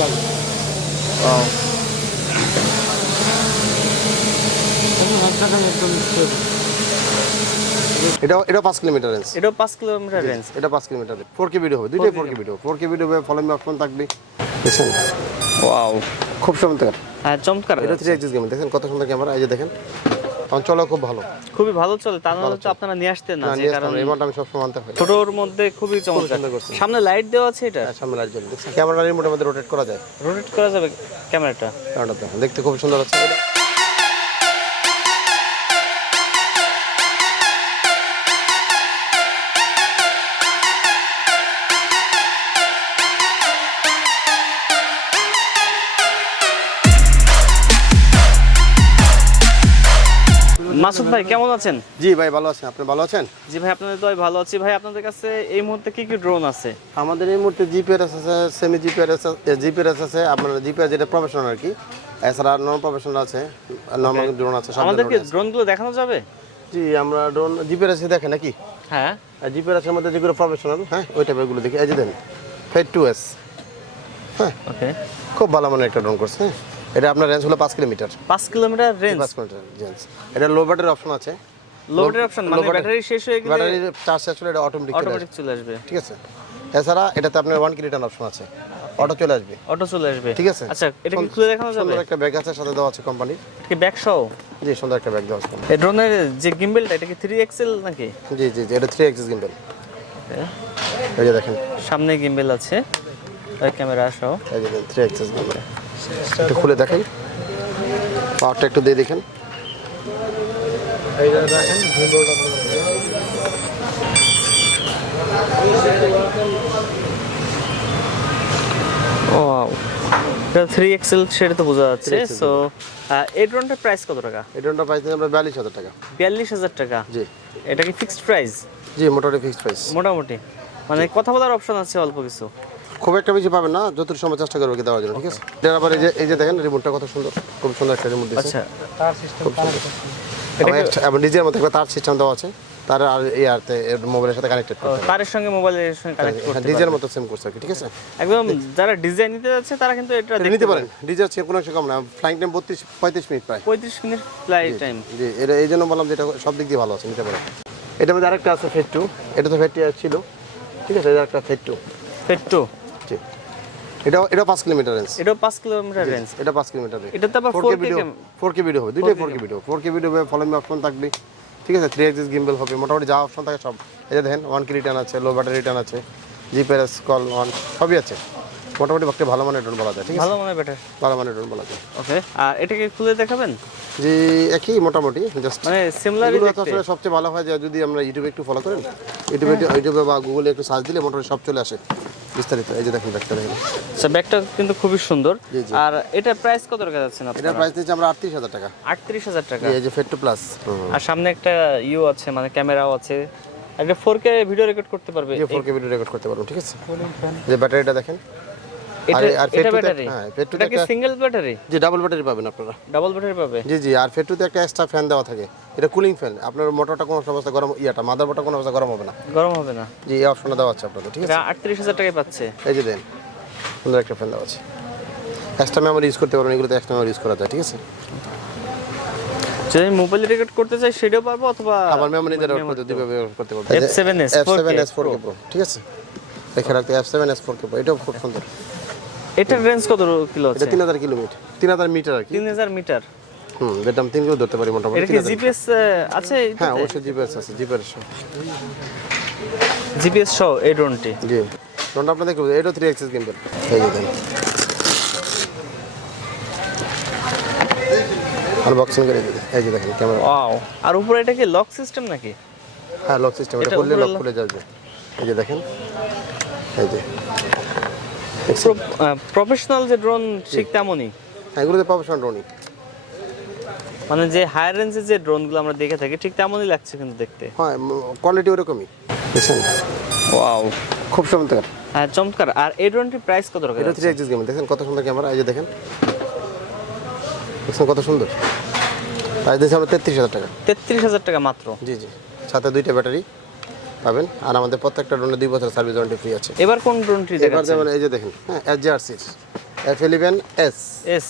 Wow, এটা 5 kilometre range. এটাও 5 kilometre range. এটা 5 কিলোমিটার 4K ভিডিও হবে, দুইটাই 4K ভিডিও। 4K ভিডিও হবে, ফলো মি অপশন থাকবে। দেখছেন ওয়াও, খুব চমৎকার। হ্যাঁ চমৎকার। এটা 3 এক্সিস ক্যামেরা, দেখেন কত সুন্দর ক্যামেরা। এই যে দেখেন আমার চলা খুব ভালো, খুবই ভালো চলে। তা নাহলে তো আপনারা নিয়ে আসতেন না, যে কারণ এই মালটা আমি সবসময় আনতে হয়। ছোটর মধ্যে খুবই চমৎকার। সামনে লাইট দেওয়া আছে, এটা সামনে লাইট জ্বলে, দেখছেন ক্যামেরা রিমোটের মধ্যে রোটেট করা যায়। রোটেট করা যাবে ক্যামেরাটা। ক্যামেরাটা দেখতে খুব সুন্দর আছে। মাসুদ ভাই কেমন আছেন? জি ভাই ভালো আছেন, আপনি ভালো আছেন? জি ভাই, আপনাদের তো ভালো আছি। ভাই আপনাদের কাছে এই মুহূর্তে কি কি ড্রোন আছে? আমাদের এই মুহূর্তে জিপিআরএস আছে, সেমি জিপিআরএস আছে, আপনার জিপিআরএস যেটা প্রফেশনাল আর কি, এছাড়া নন প্রফেশনাল আছে, নরমাল ড্রোন আছে। আমাদেরকে ড্রোনগুলো দেখানো যাবে? জি, আমরা ড্রোন জিপিআরএস দেখেন নাকি? হ্যাঁ, জিপিআরএস এর মধ্যে যেগুলো প্রফেশনাল, হ্যাঁ ওই টাইপের গুলো দেখি। এই যে দেন ফেড 2S, হ্যাঁ ওকে, খুব ভালো মানের একটা ড্রোন করছে। এটা আপনার রেঞ্জ হলো 5 kilometre. 5 kilometre range, 5 kilometre range. এটা লো ব্যাটারি অপশন আছে। লো ব্যাটারি অপশন মানে ব্যাটারি শেষ হয়ে গেলে ব্যাটারি চার্জ শেষ হলে এটা অটোমেটিক চলে আসবে। ঠিক আছে। এছাড়া এটাতে আপনার 1 কি রিটার্ন অপশন আছে, অটো চলে আসবে। অটো চলে আসবে, ঠিক আছে। আচ্ছা, এটা কি খুলে দেখানো যাবে? সুন্দর একটা ব্যাগ আছে, সাথে দেওয়া আছে কোম্পানির। কি ব্যাগ সহ? জি, সুন্দর একটা ব্যাগ দেওয়া আছে। এই ড্রোনের যে গিম্বেলটা, এটা কি 3 এক্সেল নাকি? জি জি জি, এটা 3 এক্সিস গিম্বল। এই যে দেখেন সামনে গিম্বেল আছে, ওই ক্যামেরা সহ। এই যে 3 এক্সিস গিম্বল। একটু খুলে দেখেন, পাওয়ারটা একটু দিয়ে দেখেন। এই যে দেখেন গিম্বলটা। ওয়াও, এটা 3 এক্সেল, সেটা তো বোঝা যাচ্ছে। সো এই ড্রোনটার প্রাইস কত টাকা? এই ড্রোনটা প্রাইস আমরা 42000 টাকা। 42000 টাকা? জি। এটা কি ফিক্সড প্রাইস? জি, মোটামুটি ফিক্সড প্রাইস। মোটামুটি মানে কথা বলার অপশন আছে অল্প কিছু? খুব একটা বেশি পাবেন না, যতটুকু সময় চেষ্টা করবো কি দেওয়ার জন্য। ঠিক আছে। এটা আবার এই যে দেখেন রিমোটটা কত সুন্দর, খুব সুন্দর একটা রিমোট দিয়েছে। আচ্ছা, তার সিস্টেম এবং ডিজের মধ্যে একটা তার সিস্টেম দেওয়া আছে। তার আর এই আরতে মোবাইলের সাথে কানেক্টেড করতে হবে। তারের সঙ্গে মোবাইলের সঙ্গে কানেক্ট করতে ডিজের মতো সেম করছে আর কি। ঠিক আছে। একদম যারা ডিজাইন নিতে যাচ্ছে তারা কিন্তু এটা নিতে পারেন। ডিজের চেয়ে কোনো কিছু কম না। ফ্লাইং টাইম 35 মিনিট প্রায়। 35 মিনিট ফ্লাইট টাইম। জি, এটা এই জন্য বললাম যে এটা সব দিক দিয়ে ভালো আছে, নিতে পারেন। এটার মধ্যে আরেকটা আছে ফেড 2। এটা তো ফেড 2 ছিল। ঠিক আছে, এটা একটা ফেড 2। ফেড 2? জি। এটা 5 কিলোমিটার রেঞ্জ। এটাও 5 কিলোমিটার রেঞ্জ। এটা 5 কিলোমিটার রেঞ্জ। এটা তো আবার 4K ভিডিও হবে, দুইটাই 4K ভিডিও। 4K ভিডিও হবে, ফলো মি অপশন থাকবে। ঠিক আছে, 3 এক্সিস গিম্বল হবে, মোটামুটি যা অপশন থাকে সব। এই যে দেখেন 1 কি রিটার্ন আছে, লো ব্যাটারি রিটার্ন আছে, জিপিআরএস কল অন সবই আছে। মোটামুটি একটা ভালো মানের ড্রোন বলা যায়। ঠিক আছে, ভালো মানে বেটার, ভালো মানের ড্রোন বলা যায়। ওকে। আর এটাকে খুলে দেখাবেন? জি, একই মোটামুটি, জাস্ট মানে সিমিলারই দেখতে। আসলে সবচেয়ে ভালো হয় যে যদি আমরা ইউটিউবে একটু ফলো করেন, ইউটিউবে বা গুগলে একটু সার্চ দিলে মোটামুটি সব চলে আসে বিস্তারিত। এই যে দেখেন ব্যাগটা দেখেন। আচ্ছা, ব্যাগটা কিন্তু খুবই সুন্দর। জি, জি। আর এটা প্রাইস কত টাকা যাচ্ছে না? এটার প্রাইস দিচ্ছি আমরা 38000 টাকা। 38000 টাকা। এই যে ফেড 2 প্লাস। আর সামনে একটা ইউ আছে, মানে ক্যামেরাও আছে, একটা 4K ভিডিও রেকর্ড করতে পারবে। এই 4K ভিডিও রেকর্ড করতে পারবেন। ঠিক আছে। যে ব্যাটারিটা দেখেন। এটা ব্যাটারি? হ্যাঁ, ফেড 2 এটা কি সিঙ্গেল ব্যাটারি? জি, ডাবল ব্যাটারি পাবেন আপনারা। ডাবল ব্যাটারি পাবে? জি জি। আর ফেড 2 তে একটা এক্সট্রা ফ্যান দেওয়া থাকে, এটা কুলিং ফ্যান। আপনার মোটরটা কোনো অবস্থা গরম, মাদারবোর্ডটা কোনো অবস্থা গরম হবে না। গরম হবে না? জি, এই অপশনটা দেওয়া আছে আপনাদের। ঠিক আছে। এটা 38000 টাকায় পাচ্ছে। এই যে দেন সুন্দর একটা ফ্যান দেওয়া আছে। এক্সট্রা মেমোরি ইউজ করতে পারবেন, এগুলোতে এক্সট্রা মেমোরি ইউজ করা যায়। ঠিক আছে। যদি মোবাইলে রেকর্ড করতে চাই সেটাও পারবো, অথবা আবার মেমোরি দিয়ে রেকর্ড করতে পারবেন। F7s 4K Pro। ঠিক আছে, দেখে রাখতে F7s 4K Pro, এটাও খুব সুন্দর। এটার রেঞ্জ কত কিলো আছে? এটা 3000 কিলোমিটার, 3000 মিটার আর কি। 3000 মিটার। যেটা আমি 3 কিলো ধরতে পারি মোটামুটি। এটা কি জিপিএস আছে? হ্যাঁ, অবশ্যই জিপিএস আছে, জিপিএস সহ এই ড্রোনটি। জি, ড্রোনটা আপনারা দেখুন, এটা 3 এক্সিস গিম্বল। এই যে দেন আনবক্সিং করে দিই। এই যে দেখেন ক্যামেরা। ওয়াও, আর উপরে এটা কি লক সিস্টেম নাকি? হ্যাঁ, লক সিস্টেম। এটা খুললে লক খুলে যাবে। এই যে দেখেন, এই যে প্রফেশনাল যে ড্রোন ঠিক তেমনই। হ্যাঁ, এগুলোতে প্রফেশনাল ড্রোনই, মানে যে হায়ার রেঞ্জের যে ড্রোনগুলো আমরা দেখে থাকি ঠিক তেমনই লাগছে কিন্তু দেখতে। হ্যাঁ, কোয়ালিটি ওরকমই। দেখছেন? ওয়াও, খুব চমৎকার। হ্যাঁ চমৎকার। আর এই ড্রোনটির প্রাইস কত টাকা? এটা 3 এক্সিস গেম, দেখেন কত সুন্দর ক্যামেরা। এই যে দেখেন, দেখছেন কত সুন্দর। প্রাইস দিয়েছি আমরা 33000 টাকা। 33000 টাকা মাত্র? জি জি, সাথে 2টা ব্যাটারি পাবেন। আর আমাদের প্রত্যেকটা ড্রোনে 2 বছর সার্ভিস ওয়ারেন্টি ফ্রি আছে। এবার কোন ড্রোনটি এবার দেখাচ্ছেন? যেমন এই যে দেখেন, হ্যাঁ, SJR6। F11s এস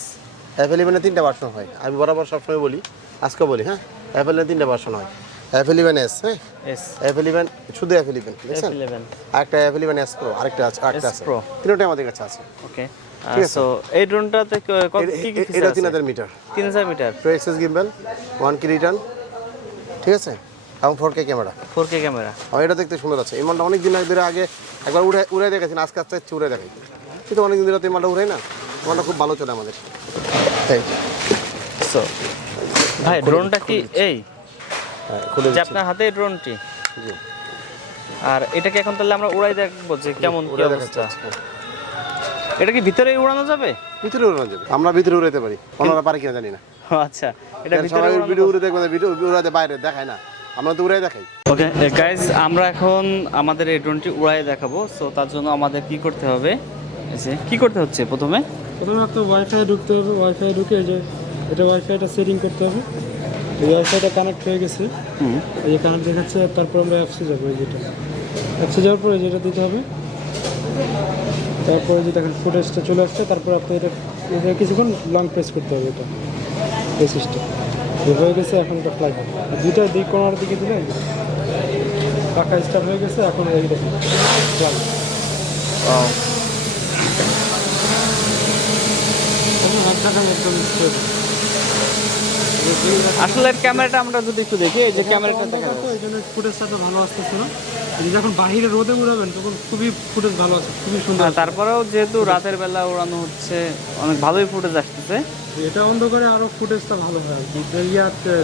F11 এর তিনটা ভার্সন হয়, আমি বরাবর সবসময় বলি, আজকে বলি, হ্যাঁ F11 এর তিনটা ভার্সন হয়, F11s, হ্যাঁ এস F11 শুধু F11 দেখছেন, F11 আরেকটা F11s Pro, আরেকটা আছে Pro। তিনটাই আমাদের কাছে আছে। ওকে, ঠিক আছে। সো এই ড্রোনটাতে কি কি ফিচার এটা আছে? 3000 মিটার, 3000 মিটার, 2 এক্সিস গিম্বল, 1 কি রিটার্ন, ঠিক আছে, এবং 4K ক্যামেরা। 4K camera. আর এটা দেখতে সুন্দর আছে। এই মালটা অনেক দিন ধরে আগে একবার উড়ে দেখেছি, আজকে আস্তে আস্তে উড়ে দেখাই, কিন্তু অনেক দিন ধরে তো এই মালটা উড়ে না, মালটা খুব ভালো চলে আমাদের। তাই সো ভাই ড্রোনটা কি এই হ্যাঁ, খুলে যে দিচ্ছি। আপনার হাতে এই ড্রোনটি, জি, আর এটাকে এখন তাহলে আমরা উড়াই দেখবো যে কেমন কি উড়ে দেখাচ্ছি অবস্থা। আজকে। এটা কি ভিতরে উড়ানো যাবে? ভিতরে উড়ানো যাবে, আমরা ভিতরে উড়াতে পারি, অন্যরা পারে কিনা জানি না। ও আচ্ছা, এটা ভিতরে সবাই উড়ানো ভিডিও উড়ে দেখবে, ভিডিও উড়াতে বাইরে দেখায় না, আমরা তো উড়ে দেখাই। ওকে গাইস, আমরা এখন আমাদের এই ড্রোনটি উড়াই দেখাবো। সো তার জন্য আমাদের কি করতে হবে, কি করতে হচ্ছে প্রথমে আপনার ওয়াইফাই ঢুকতে হবে, ওয়াইফাই ঢুকে এই যে এটা ওয়াইফাইটা সেটিং করতে হবে, এই ওয়াইফাইটা কানেক্ট হয়ে গেছে, এই যে কানেক্ট দেখাচ্ছে, তারপর আমরা অ্যাপসে যাবো, এই যেটা অ্যাপসে যাওয়ার পরে যেটা দিতে হবে, তারপরে যে দেখেন ফুটেজটা চলে আসছে, তারপর আপনি এটা কিছুক্ষণ লং প্রেস করতে হবে, এটা এই সিস্টেম হয়ে গেছে। এখন এটা ফ্লাই হবে, দুইটা দিক কোনার দিকে দিলে পাখা স্টার্ট হয়ে গেছে, এখন এই দেখুন ফ্লাই। আসলে ক্যামেরাটা আমরা যদি একটু দেখি, এই যে ক্যামেরাটা দেখা যাচ্ছে, এই জন্য ফুটেজটা ভালো আসতেছে না, যখন বাহিরে রোদে উড়াবেন তখন খুবই ফুটেজ ভালো আছে, খুবই সুন্দর। তারপরেও যেহেতু রাতের বেলা উড়ানো হচ্ছে, অনেক ভালোই ফুটেজ আসতেছে। এটা অন্ধকারে আরো ফুটেজটা ভালো হয় আর কি, ইয়াতে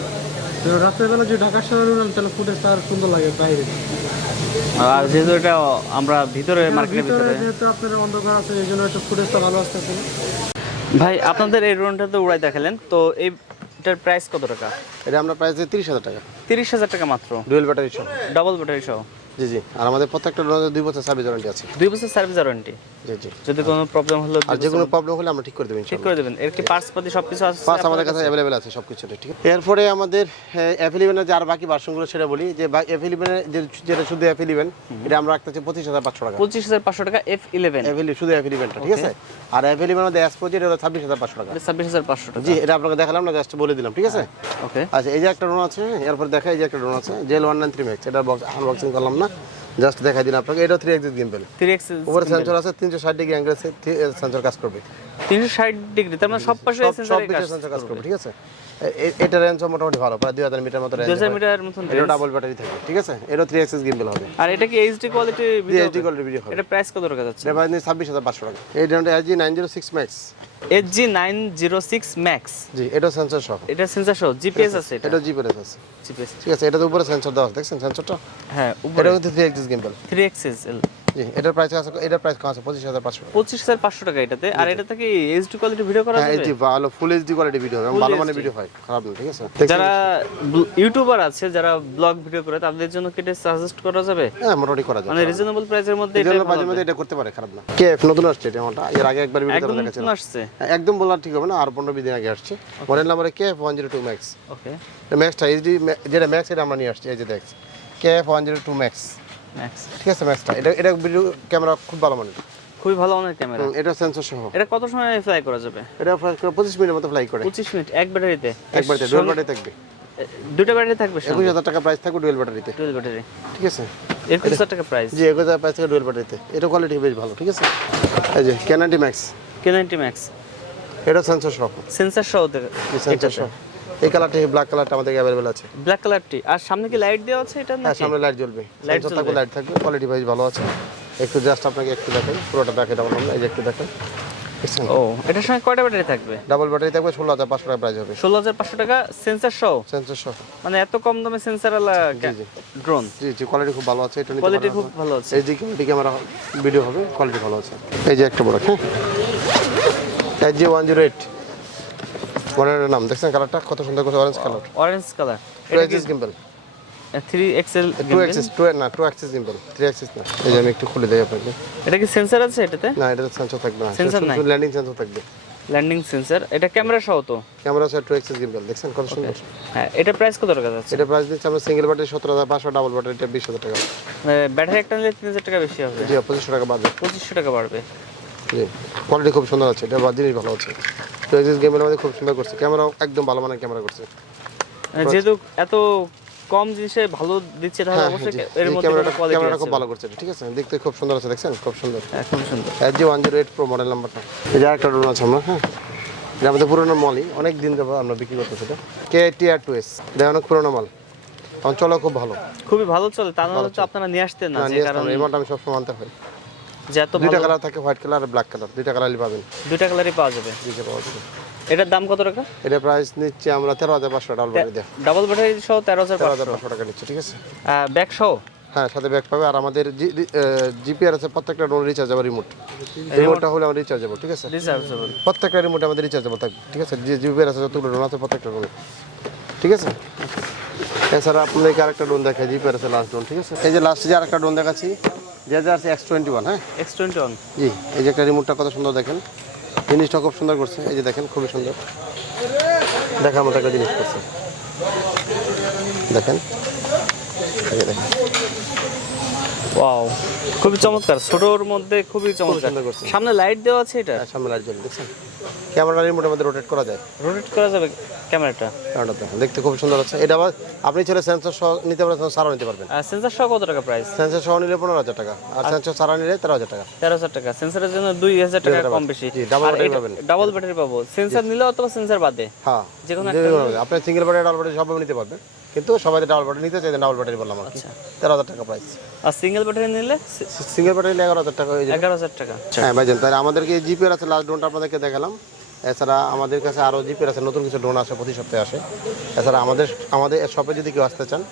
রাতের বেলা যে ঢাকার শহরে উড়ান তাহলে ফুটেজটা আর সুন্দর লাগে বাইরে। আর যেহেতু এটা আমরা ভিতরে মার্কেটের ভিতরে, যেহেতু আপনার অন্ধকার আছে এই জন্য একটু ফুটেজটা ভালো আসতেছে। ভাই আপনাদের এই ড্রোনটা তো উড়াই দেখালেন, তো এইটার প্রাইস কত টাকা? এটা আমরা প্রাইস 30,000 টাকা, 30,000 টাকা মাত্র, ডুয়েল ব্যাটারি সহ। ডাবল ব্যাটারি সহ। জি জি, আর আমাদের প্রত্যেকটা ড্রোনে 2 বছর সার্ভিস ওয়ারেন্টি আছে। 2 বছর সার্ভিস ওয়ারেন্টি, জি জি, যদি কোনো প্রবলেম হলো আর যে কোনো প্রবলেম হলে আমরা ঠিক করে দেব ঠিক ইনশাআল্লাহ। করে দেবেন। এর কি পার্টস পাতি সবকিছু আছে? পাস আমাদের কাছে অ্যাভেলেবেল আছে সবকিছু, ঠিক আছে। এরপরে আমাদের F11 এর যে আর বাকি ভার্সনগুলো সেটা বলি, যে F11 এর যেটা শুধু F11, এটা আমরা রাখতেছি 25,500 টাকা। 25,500 টাকা F11 শুধু F11 টা, ঠিক আছে। আর F11 এর মধ্যে S প্রজেক্ট এটা 26,500 টাকা। 26,500 টাকা। জি, এটা আপনাকে দেখালাম না, জাস্ট বলে দিলাম, ঠিক আছে। ওকে, আচ্ছা, এই যে একটা ড্রোন আছে, এরপর দেখা, এই যে একটা ড্রোন আছে জেল 193 ম্যাক্স, এটা আনবক্সিং করলাম না, জাস্ট দেখাই দিলাম আপনাকে। এটা 3 এক্সিস গিম্বল, 3 এক্সিস উপরে সেন্সর আছে, 360 ডিগ্রি অ্যাঙ্গেল সেন্সর কাজ করবে, 360 ডিগ্রি, তার মানে সব পাশে সেন্সর কাজ করবে, ঠিক আছে। এটা রেঞ্জ মোটামুটি ভালো, প্রায় 2000 মিটার মতো রেঞ্জ, 2000 মিটার মতন। এটা ডাবল ব্যাটারি থাকে, ঠিক আছে। এটা 3 এক্সিস গিম্বল হবে। আর এটা কি HD quality video? HD quality video হবে। এটা প্রাইস কত টাকা যাচ্ছে? এটা প্রাইস 26,500 টাকা। এই ড্রোনটা LG 906 ম্যাক্স, HG 906 ম্যাক্স। জি, এটা সেন্সর সহ, এটা সেন্সর সহ, জিপিএস আছে এটা? এটা জিপিএস আছে, জিপিএস, ঠিক আছে। এটাতে উপরে সেন্সর দেওয়া আছে, দেখছেন সেন্সরটা? হ্যাঁ এটা উপরে কিন্তু 3 এক্সিস গিম্বল, 3 এক্সিস। জি। এটার প্রাইস আছে, এটার প্রাইস কত আছে? 25,500 টাকা। 25,500 টাকা এটাতে। আর এটাতে কি এইচডি কোয়ালিটি ভিডিও করা হ্যাঁ, যাবে? এইচডি ভালো, ফুল এইচডি কোয়ালিটি ভিডিও হবে, Full ভালো মানের HD ভিডিও হয়, খারাপ না, ঠিক আছে। যারা ইউটিউবার আছে, যারা ব্লগ ভিডিও করে, তাদের জন্য কি এটা সাজেস্ট করা যাবে? হ্যাঁ, মোটামুটি করা যায়, মানে রিজনেবল প্রাইসের মধ্যে এটা এটা ভালো মাঝে হবে। মাঝে এটা করতে পারে, খারাপ না। কেএফ নতুন আসছে এটা, আমারটা এর আগে একবার ভিডিও একদম করে দেখাচ্ছিলাম। নতুন আসছে। হ্যাঁ, একদম বলা ঠিক হবে না, আর 15-20 দিন আগে আসছে। Model number KF 102 max. Okay, এটা ম্যাক্সটা এইচডি, যেটা ম্যাক্স এটা আমরা নিয়ে আসছি, এই যে দেখ কেএফ 102 ম্যাক্স, ম্যাক্স, ঠিক আছে। ম্যাক্সটা এটা ভিডিও ক্যামেরা খুব ভালো মানের, খুবই ভালো মানের ক্যামেরা। এটা সেন্সর সহ। এটা কত সময় ফ্লাই করা যাবে? এটা 25 মিনিটের মতো ফ্লাই করে, 25 মিনিট এক ব্যাটারিতে? একবারে ডুয়াল ব্যাটারি থাকবে। দুটো ব্যাটারি থাকবে? 21,000 টাকা প্রাইস থাকবে ডুয়াল ব্যাটারিতে, ডুয়াল ব্যাটারি, ঠিক আছে। 21,000 টাকা প্রাইস। জি, 21,000 প্রাইস থেকে ডুয়াল ব্যাটারিতে, এটা কোয়ালিটি বেশ ভালো, ঠিক আছে। এই যে K90 ম্যাক্স, K90 ম্যাক্স, এটা সেন্সর সহ, সেন্সর সহ। সেন্সর সহ। এই কালারটা, ব্ল্যাক কালারটা আমাদের অ্যাভেলেবল আছে, ব্ল্যাক কালারটি। আর সামনে কি লাইট দেওয়া আছে এটা হ্যাঁ, নাকি? সামনে লাইট জ্বলবে, লাইট সেন্সর থাকবে, লাইট থাকবে, কোয়ালিটি বেশ ভালো আছে। একটু জাস্ট আপনাকে একটু দেখাই, পুরোটা দেখে ডাবল আমরা, এই যে একটু দেখাই, দেখছেন? ও, এটার সঙ্গে কয়টা ব্যাটারি থাকবে? ডাবল ব্যাটারি থাকবে, 16,500 টাকা প্রাইস হবে, 16,500 টাকা সেন্সর সহ। সেন্সর সহ, মানে এত কম দামে সেন্সর আলা ড্রোন, জি জি, কোয়ালিটি খুব ভালো আছে। এটা নিতে কোয়ালিটি পারেন খুব আপনারা। ভালো আছে। এই যে ক্যামেরা ভিডিও হবে, কোয়ালিটি ভালো আছে। এই যে একটা বড়, হ্যাঁ, LG 108 মডেলের নাম, দেখছেন কালারটা কত সুন্দর করে, orange colour, orange colour. 2 axis gimbal, 3 axle 2 axis, 2 axis gimbal, 3 axis না। এই যে আমি একটু খুলে দেই আপনাকে। এটা কি সেন্সর আছে এটাতে? না, এটা সেন্সর থাকবে না, Sensor নাই? শুধু ল্যান্ডিং সেন্সর থাকবে, ল্যান্ডিং সেন্সর। এটা ক্যামেরা সহ তো? ক্যামেরা সহ 2 এক্সিস গিম্বল, দেখছেন কত সুন্দর। হ্যাঁ, এটা প্রাইস কত টাকা যাচ্ছে? এটা প্রাইস দিচ্ছি আমরা সিঙ্গেল ব্যাটারি 17,500, ডাবল ব্যাটারি এটা 20,000 টাকা। ব্যাটারি একটা নিলে 3,000 টাকা বেশি হবে। জি, 2500 টাকা বাজে। 2500 টাকা বাড়বে। জি কোয়ালিটি খুব সুন্দর আছে, এটা জিনিস ভালো আছে। তো এক্সিস গেমের মধ্যে খুব সুন্দর করছে, ক্যামেরাও একদম ভালো মানের ক্যামেরা করছে। যেহেতু এত কম জিনিসে ভালো দিচ্ছে তাহলে অবশ্যই এর মধ্যে ক্যামেরাটা খুব ভালো করছে, ঠিক আছে, দেখতে খুব সুন্দর আছে, দেখছেন খুব সুন্দর, খুব সুন্দর। SG108 Pro মডেল নাম্বারটা। এই যে একটা ড্রোন আছে আমরা, হ্যাঁ এটা আমাদের পুরোনো মালই, অনেক দিন যাবো আমরা বিক্রি করতেছি। এটা KTR2S, এটা অনেক পুরোনো মাল, এখন চলো খুব ভালো, খুবই ভালো চলে। তার মানে তো আপনারা নিয়ে আসতেন না, যে কারণে এই মালটা আমি সবসময় আনতে হয়। যে এত দুইটা ভালো কালার থাকে, হোয়াইট কালার আর ব্ল্যাক কালার, দুইটা কালারই পাবেন। দুইটা কালারই পাওয়া যাবে। দুইটা পাওয়া যাবে। এটার দাম কত টাকা? এটা প্রাইস নিচ্ছে আমরা 13,500 ডাবল ব্যাটারি দিয়ে। ডাবল ব্যাটারি সহ 13,500 13,500 টাকা নিচ্ছে, ঠিক আছে। ব্যাগ সহ? হ্যাঁ সাথে ব্যাগ পাবে। আর আমাদের জিপিআর আছে, প্রত্যেকটা ড্রোন রিচার্জেবল রিমোটটা হলে আমাদের রিচার্জেবল, ঠিক আছে। রিচার্জেবল প্রত্যেকটা রিমোট আমাদের রিচার্জেবল থাকবে, ঠিক আছে। যে জিপিআর আছে যতগুলো ড্রোন আছে প্রত্যেকটা ড্রোন, ঠিক আছে। এছাড়া আপনাদেরকে আরেকটা ড্রোন দেখাই, জিপিআর আছে লাস্ট ড্রোন, ঠিক আছে। এই যে লাস্টে যে আরেকটা ড্রোন দেখাচ্ছি, যে আছে X21, হ্যাঁ X21। জি এই যে একটা রিমোটটা কত সুন্দর দেখেন, জিনিসটা খুব সুন্দর করছে। এই যে দেখেন খুবই সুন্দর, দেখার মতো একটা জিনিস করছে, দেখেন এই যে দেখেন, ওয়াও খুবই চমৎকার, ছোটর মধ্যে খুবই চমৎকার। সুন্দর করছে। সামনে লাইট দেওয়া আছে, এটা সামনে লাইট জ্বলে, দেখছেন। ক্যামেরা রিমোটের মধ্যে রোটেট করা যায়, রোটেট করা যাবে ক্যামেরাটা। ক্যামেরাটা দেখেন, দেখতে খুব সুন্দর আছে। এটা আবার আপনি ছেলে সেন্সর সহ নিতে পারেন, সারা নিতে পারবেন। সেন্সর সহ কত টাকা প্রাইস? সেন্সর সহ নিলে 15,000 টাকা, আর সেন্সর সারা নিলে 13,000 টাকা। 13,000 টাকা। সেন্সরের জন্য 2,000 টাকা কম বেশি। জি ডাবল ব্যাটারি পাবেন। ডাবল ব্যাটারি পাবো, সেন্সর নিলে অথবা সেন্সর বাদে, হ্যাঁ যে কোনো আপনি সিঙ্গেল ব্যাটারি ডাবল ব্যাটারি সব নিতে পারবেন, কিন্তু সবাই ডাবল ব্যাটারি নিতে চাইছেন, ডাবল ব্যাটারি বললাম আর কি। 13,000 টাকা প্রাইস। আর সিঙ্গেল ব্যাটারি নিলে? সিঙ্গেল ব্যাটারি নিলে 11,000 টাকা হয়ে যাবে। 11,000 টাকা। হ্যাঁ ভাইজান, তাহলে আমাদেরকে জিপিআর আছে লাস্ট ড্রোনটা আপনাদেরকে দেখালাম। এছাড়া আমাদের কাছে আরও জিপিআর আছে, নতুন কিছু ড্রোন আসে, প্রতি সপ্তাহে আসে। এছাড়া আমাদের শপে যদি কেউ আসতে চান,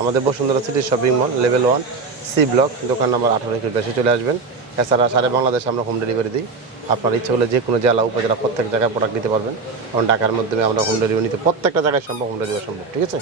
আমাদের Bashundhara City shopping mall level 1 C block, দোকান নাম্বার 18 বেশি চলে আসবেন। এছাড়া সারা বাংলাদেশে আমরা হোম ডেলিভারি দিই। আপনার ইচ্ছে হলে যে কোনো জেলা উপজেলা প্রত্যেক জায়গায় প্রোডাক্ট নিতে পারবেন, কারণ ঢাকার মাধ্যমে আমরা হোম ডেলিভারি নিতে প্রত্যেকটা জায়গায় সম্ভব, হোম ডেলিভারি সম্ভব, ঠিক আছে।